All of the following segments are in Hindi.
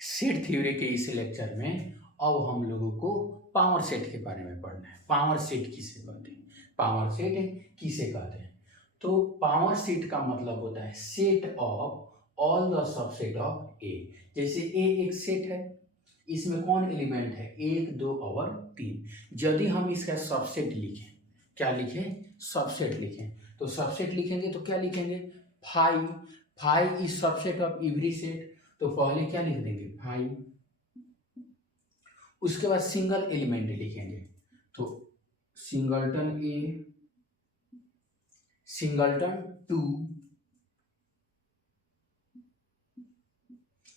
सेट थ्योरी के इस लेक्चर में अब हम लोगों को पावर सेट के बारे में पढ़ना है। पावर सेट किसे कहते हैं, पावर सेट किसे कहते हैं। तो पावर सेट का मतलब होता है set of all the subset of A. जैसे ए एक सेट है, इसमें कौन एलिमेंट है, 1 2 और 3। यदि हम इसका सबसेट लिखें, क्या लिखें, सबसेट लिखें, तो सबसेट लिखेंगे तो क्या लिखेंगे, five. Five is subset of every set, तो पहले क्या लिख देंगे, फाइव। उसके बाद सिंगल एलिमेंट लिखेंगे, तो सिंगलटन ए, सिंगलटन 2।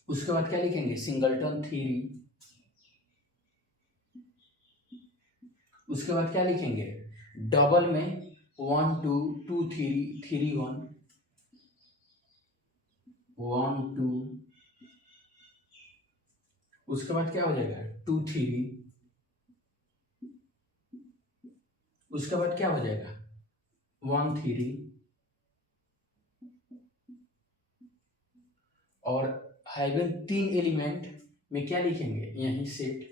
उसके बाद क्या लिखेंगे, सिंगलटन 3। उसके बाद क्या लिखेंगे, डबल में 1 2 2 3 3 1 1 2। उसके बाद क्या हो जाएगा, 2 3। उसके बाद क्या हो जाएगा, 1 3। और हैविंग 3 एलिमेंट में क्या लिखेंगे, यही सेट।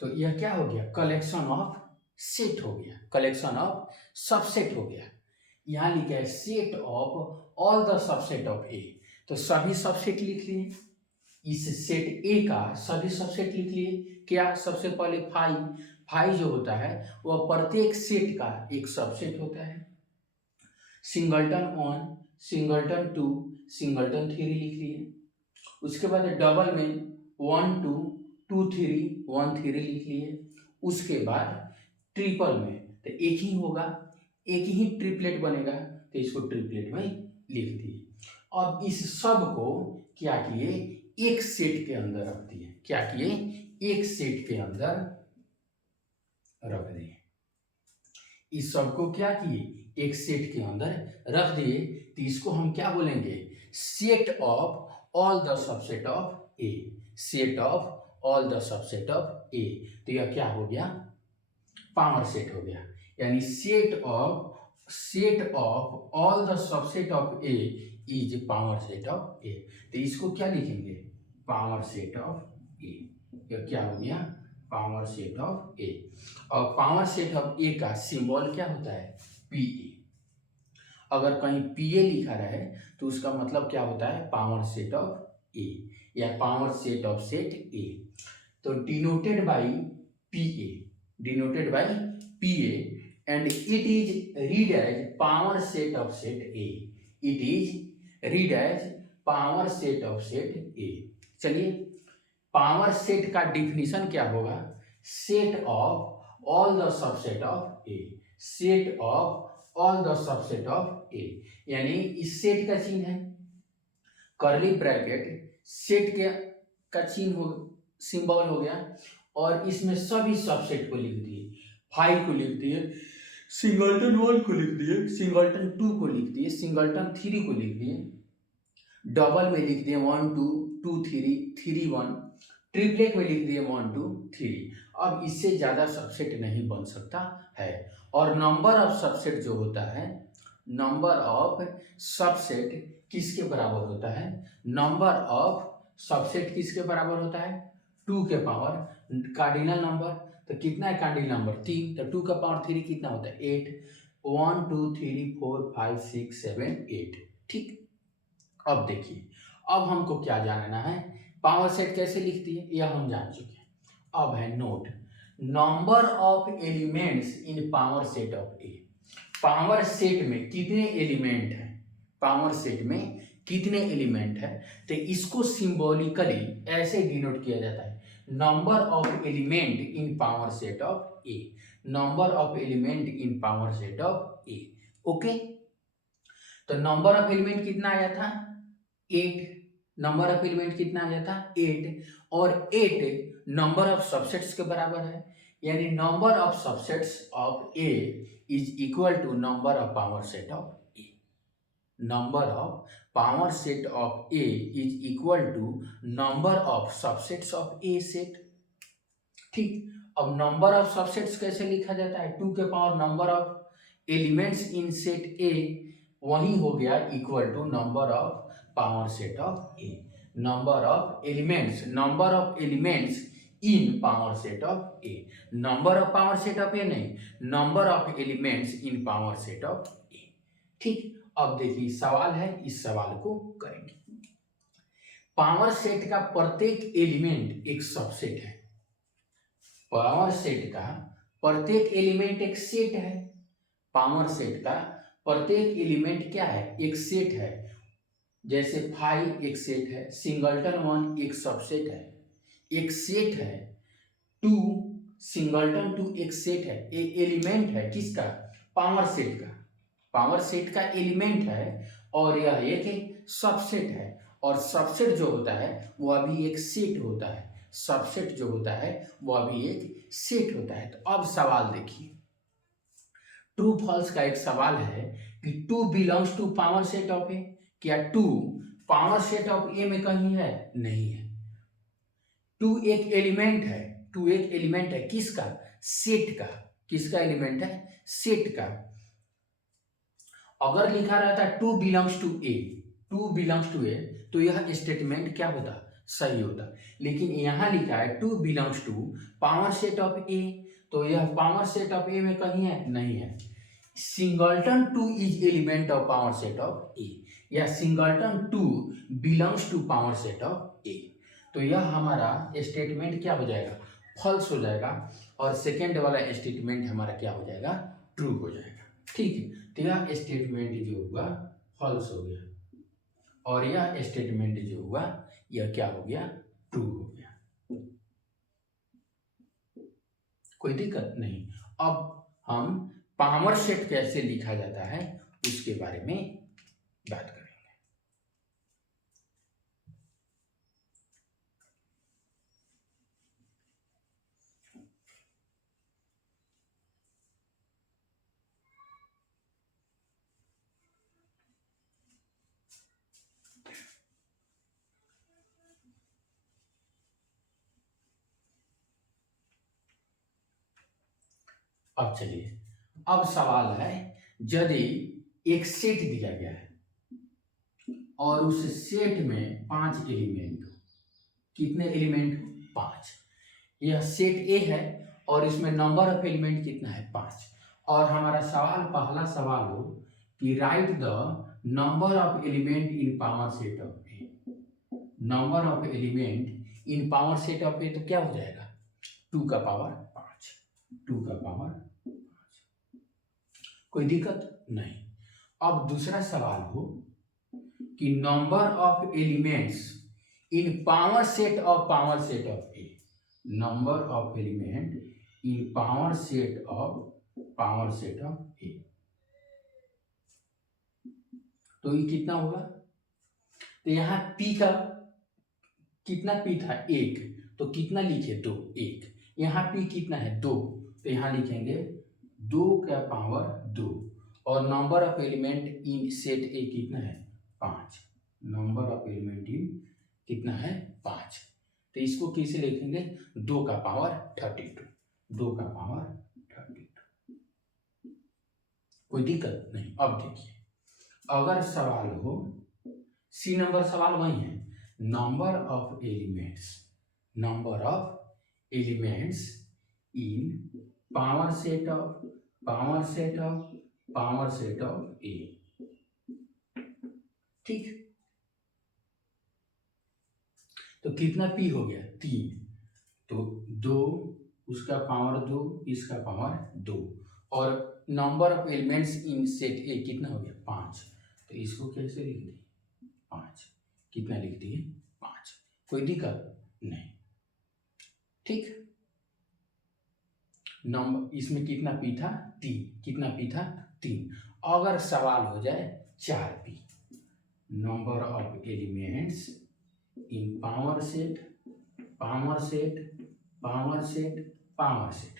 तो यह क्या हो गया, कलेक्शन ऑफ सेट हो गया, कलेक्शन ऑफ सबसेट हो गया। यहाँ लिखा है set of all the subset of A, तो सभी सबसेट लिख लिए। इस सेट ए का सभी सबसेट लिख लिए। क्या, सबसे पहले फाइव। फाइव जो होता है वह प्रत्येक सेट का एक सबसेट होता है। सिंगलटन 1, सिंगलटन 2, सिंगलटन 3 लिख लिए। उसके बाद डबल में 1 2 2 3 1 3 लिख लिए। उसके बाद ट्रिपल में तो एक ही होगा, एक ही ट्रिपलेट बनेगा, तो इसको ट्रिपलेट में लिख दिए। अब इस सब को क्या किए, एक सेट के अंदर रख दिए। क्या किए, एक सेट के अंदर रख दिए। इस सब को क्या किए, एक सेट के अंदर रख दिए। तो इसको हम क्या बोलेंगे, set of all the subset of A. Set of all the subset of A, तो यह क्या हो गया, पावर सेट हो गया। यानी set of all the subset of A is power set of A. तो इसको क्या लिखेंगे, पावर सेट ऑफ ए। यह क्या हो गया, पावर सेट ऑफ ए। और पावर सेट ऑफ ए का सिंबल क्या होता है, पी ए। अगर कहीं पी ए लिखा रहे तो उसका मतलब क्या होता है, पावर सेट ऑफ ए या power set of set A. तो denoted by P A, denoted by P A, and it is read as power set of set A. It is read as power set of set A. चलिए, पावर सेट का डिफिनीशन क्या होगा, set of all the subset of A. Set of all the subset of A, यानी इस सेट का चिन्ह है कर्ली ब्रैकेट, सेट के का चिन्ह हो, सिंबल हो गया, और इसमें सभी सबसेट को लिख दिए। 5 को लिख दिए, सिंगलटन 1 को लिख दिए, सिंगलटन 2 को लिख दिए, सिंगलटन 3 को लिख दिए, डबल में लिख दिए 1 2 2 3 3 1, ट्रिपलेट में लिख दिए 1 2 3। अब इससे ज़्यादा सबसेट नहीं बन सकता है। और नंबर ऑफ सबसेट जो होता है, नंबर ऑफ सबसेट किसके बराबर होता है, नंबर ऑफ सबसेट किसके बराबर होता है, 2 के पावर कार्डिनल नंबर। तो कितना है कार्डिनल नंबर, 3, तो 2 का पावर 3 कितना होता है, 8। 1 2 3 4 5 6 7 8। ठीक, अब देखिए, अब हमको क्या जानना है, पावर सेट कैसे लिखती है यह हम जान चुके हैं। अब है note, number of elements in power set of A. Power set में कितने एलिमेंट हैं, पावर सेट में कितने एलिमेंट है, तो इसको सिंबॉलिकली ऐसे डिनोट किया जाता है, number of element in power set of A. Number of element in power set of A. Okay, तो नंबर ऑफ एलिमेंट कितना आया था, 8। नंबर ऑफ एलिमेंट कितना आया था, 8। और 8 नंबर ऑफ सबसेट्स के बराबर है, यानी number of subsets of A is equal to number of power set of A. Number of power set of A is equal to number of subsets of A set. ठीक, अब नंबर ऑफ सबसेट्स कैसे लिखा जाता है, 2 के power number of elements in set A वही हो गया equal to number of power set of A, number of elements in power set of A, number of power set of A नहीं, number of elements in power set of A. ठीक, अब देखिए सवाल है, इस सवाल को करेंगे। पावर सेट का प्रत्येक एलिमेंट एक सबसेट है, पावर सेट का प्रत्येक एलिमेंट एक सेट है, पावर सेट का प्रत्येक एलिमेंट क्या है, एक सेट है। जैसे 5 एक सेट है, सिंगल्टन 1 एक सबसेट है, एक सेट है। 2 सिंगल्टन 2 एक सेट है, एक एलिमेंट है किसका, पावर सेट का, पावर सेट का एलिमेंट है, और यह एक सबसेट है। और सबसेट जो होता है वह भी एक सेट होता है, सबसेट जो होता है वह भी एक सेट होता है। तो अब सवाल देखिए, ट्रू फॉल्स का एक सवाल है कि 2 belongs to power set of A, क्या 2 पावर सेट ऑफ ए में कहीं है, नहीं है। 2 एक एलिमेंट है, 2 एक एलिमेंट है किसका, सेट का, किसका एलिमेंट है, सेट का। अगर लिखा रहता 2 belongs to A, 2 belongs to A, तो यह स्टेटमेंट क्या होता, सही होता। लेकिन यहां लिखा है 2 belongs to power set of A, तो यह पावर सेट ऑफ ए में कहीं है, नहीं है। Singleton 2 is element of power set of A, या singleton 2 belongs to power set of A, तो यह हमारा स्टेटमेंट क्या हो जाएगा, फॉल्स हो जाएगा, और सेकेंड वाला स्टेटमेंट हमारा क्या हो जाएगा, ट्रू हो जाएगा। ठीक है, तो यह स्टेटमेंट जो हुआ फॉल्स हो गया, और यह स्टेटमेंट जो हुआ यह क्या हो गया, ट्रू हो गया। कोई दिक्कत नहीं। अब हम पावर सेट कैसे लिखा जाता है उसके बारे में बात करेंगे। अब चलिए, अब सवाल है, यदि एक सेट दिया गया है और उस सेट में 5 एलिमेंट हो, कितने एलिमेंट, 5। यह सेट ए है और इसमें नंबर ऑफ एलिमेंट कितना है, 5। और हमारा सवाल, पहला सवाल हो कि right the number of element in power set of A, number of element in power set of A, तो क्या हो जाएगा, 2 का पावर 5, 2 का पावर 5। कोई दिक्कत नहीं। अब दूसरा सवाल हो कि number of elements in power set of A, number of element in power set of A, तो ये कितना होगा, तो यहां पी का कितना पी था, 1, तो कितना लिखे, 2, 1। यहां पी कितना है, 2, तो यहां लिखेंगे 2 का पावर 2, और number of element in set ए कितना है, 5, नंबर ऑफ एलिमेंट इन कितना है, 5। तो इसको कैसे लिखेंगे, 2 का पावर 32, 2 का पावर 32। कोई दिक्कत नहीं। अब देखिए, अगर सवाल हो, सी नंबर सवाल वही है, number of elements in power set of A, ठीक। तो कितना पी हो गया, 3, तो 2, उसका पावर 2, इसका पावर 2, और number of elements in set ए कितना हो गया, 5। तो इसको कैसे लिख दिए, 5, कितना लिख दिए, 5। कोई दिक्कत नहीं, ठीक। नंबर इसमें कितना पी था, 3, कितना पी था, 3। अगर सवाल हो जाए 4 P, number of elements in power set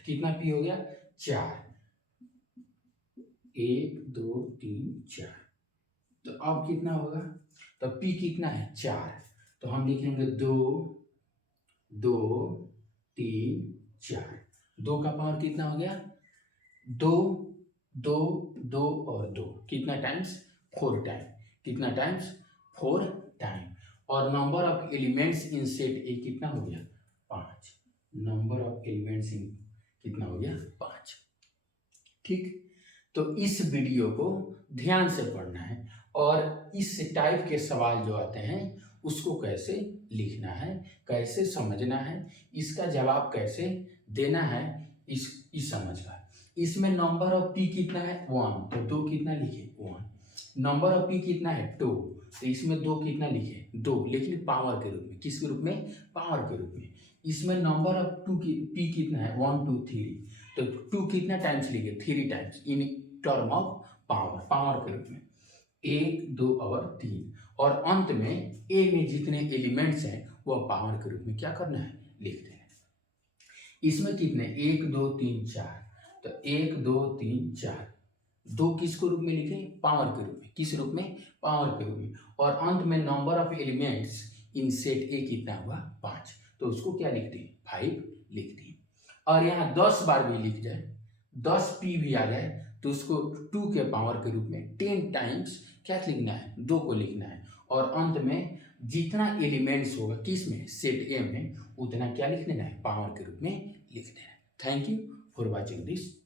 कितना पी हो गया, 4, 1 2 3 4। तो अब कितना होगा, तो पी कितना है, 4, तो हम लिखेंगे 2 2 3 4। 2 का पावर कितना हो गया, 2 2 2 और 2, कितना टाइम्स, 4 टाइम। कितना टाइम्स? 4 टाइम। और number of elements in set ए कितना हो गया? 5। नंबर ऑफ एलिमेंट्स इन कितना हो गया? 5। ठीक, तो इस वीडियो को ध्यान से पढ़ना है और इस टाइप के सवाल जो आते हैं उसको कैसे लिखना है, कैसे समझना है, इसका जवाब कैसे देना है, इस समझ का। इसमें नंबर ऑफ पी कितना है? 1, तो 2 कितना लिखे? 1। नंबर ऑफ पी कितना है? 2, तो इसमें 2 कितना लिखे? 2, लेकिन पावर के रूप में। किसके रूप में? पावर के रूप में। इसमें नंबर ऑफ पी कितना है? 1 2 3, तो 2 कितना टाइम्स लिखे? 3 times in term of power, power के रूप में। 1 2 और 3, और अंत में ए में जितने एलिमेंट्स हैं वह पावर के रूप में क्या करना है? लिख देना है। इसमें कितने? 1 2 3 4, तो 1 2 3 4, 2 किसको रूप में लिखे? पावर के रूप में। किस रूप में? पावर के रूप में। और अंत में number of elements in set ए कितना हुआ? 5, तो उसको क्या लिखते हैं? 5 लिखते हैं। और यहाँ 10 बार भी लिख जाए, 10 पी भी आ जाए, तो उसको 2 के पावर के रूप में 10 टाइम्स क्या लिखना है? 2 को लिखना है। और अंत में जितना एलिमेंट्स होगा किस में? सेट ए में, उतना क्या लिख देना है? पावर के रूप में लिख देना है। Thank you for watching this.